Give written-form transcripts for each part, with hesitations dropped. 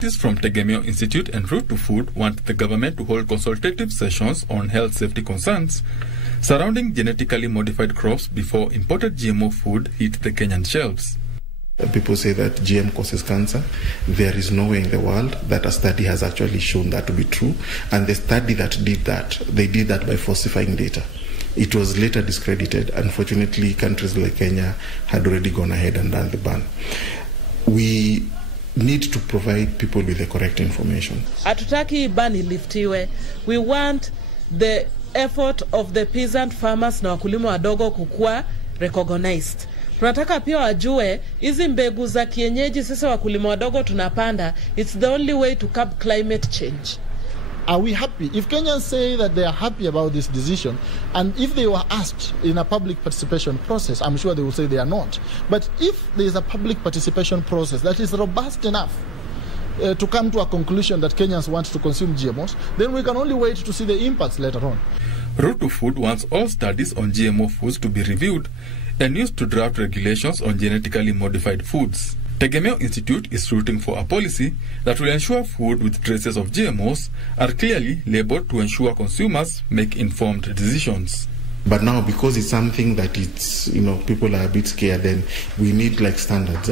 Scientists from Tegemeo Institute and Route to Food want the government to hold consultative sessions on health safety concerns surrounding genetically modified crops before imported GMO food hit the Kenyan shelves. People say that GM causes cancer. There is no way in the world that a study has actually shown that to be true. And the study that did that, they did that by falsifying data. It was later discredited. Unfortunately, countries like Kenya had already gone ahead and done the ban. We need to provide people with the correct information. Hatutaki ban iliftiwe. We want the effort of the peasant farmers na wakulima wadogo kukua recognized. Tunataka pia wajue hizi mbegu za kienyeji sasa wakulima wadogo tunapanda, it's the only way to curb climate change. Are we happy? If Kenyans say that they are happy about this decision, and if they were asked in a public participation process, I'm sure they will say they are not. But if there is a public participation process that is robust enough to come to a conclusion that Kenyans want to consume GMOs, then we can only wait to see the impacts later on. Route to Food wants all studies on GMO foods to be reviewed and used to draft regulations on genetically modified foods. Tegemeo Institute is rooting for a policy that will ensure food with traces of GMOs are clearly labeled to ensure consumers make informed decisions. But now, because it's something that it's, people are a bit scared, then we need like standards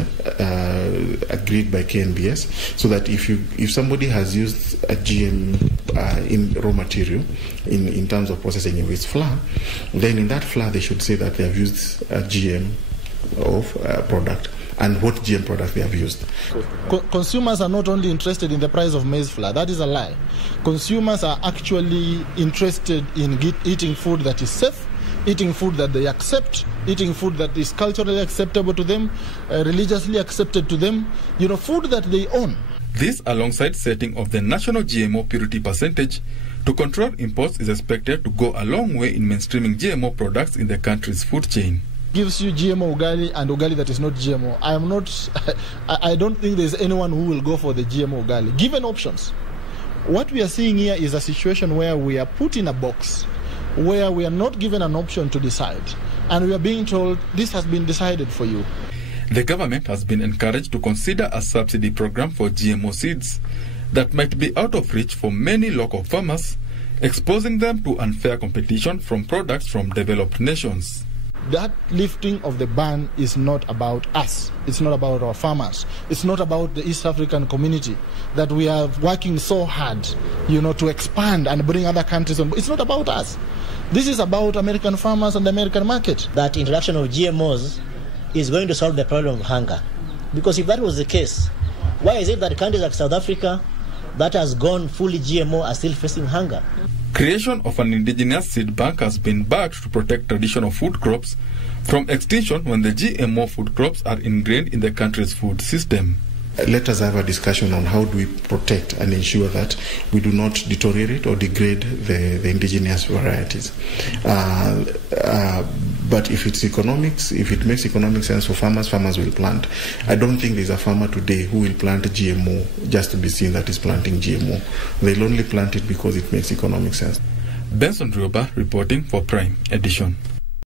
agreed by KNBS, so that if somebody has used a GM in raw material, in terms of processing with flour, then in that flour they should say that they have used a GM of product and what GM product they have used. Consumers are not only interested in the price of maize flour. That is a lie. Consumers are actually interested in eating food that is safe, eating food that they accept, eating food that is culturally acceptable to them, religiously accepted to them, food that they own. This, alongside setting of the national GMO purity percentage to control imports, is expected to go a long way in mainstreaming GMO products in the country's food chain. Gives you GMO ugali and ugali that is not GMO. I don't think there's anyone who will go for the GMO ugali. Given options, what we are seeing here is a situation where we are put in a box, where we are not given an option to decide, and we are being told this has been decided for you. The government has been encouraged to consider a subsidy program for GMO seeds that might be out of reach for many local farmers, exposing them to unfair competition from products from developed nations. That lifting of the ban is not about us. It's not about our farmers. It's not about the East African community that we are working so hard, to expand and bring other countries on. It's not about us. This is about American farmers and the American market. That introduction of GMOs is going to solve the problem of hunger. Because if that was the case, why is it that countries like South Africa that has gone fully GMO are still facing hunger? Creation of an indigenous seed bank has been backed to protect traditional food crops from extinction when the GMO food crops are ingrained in the country's food system. Let us have a discussion on how do we protect and ensure that we do not deteriorate or degrade the indigenous varieties. But if it's economics, if it makes economic sense for farmers, farmers will plant. I don't think there's a farmer today who will plant GMO just to be seen that is planting GMO. They'll only plant it because it makes economic sense. Benson Rioba reporting for Prime Edition.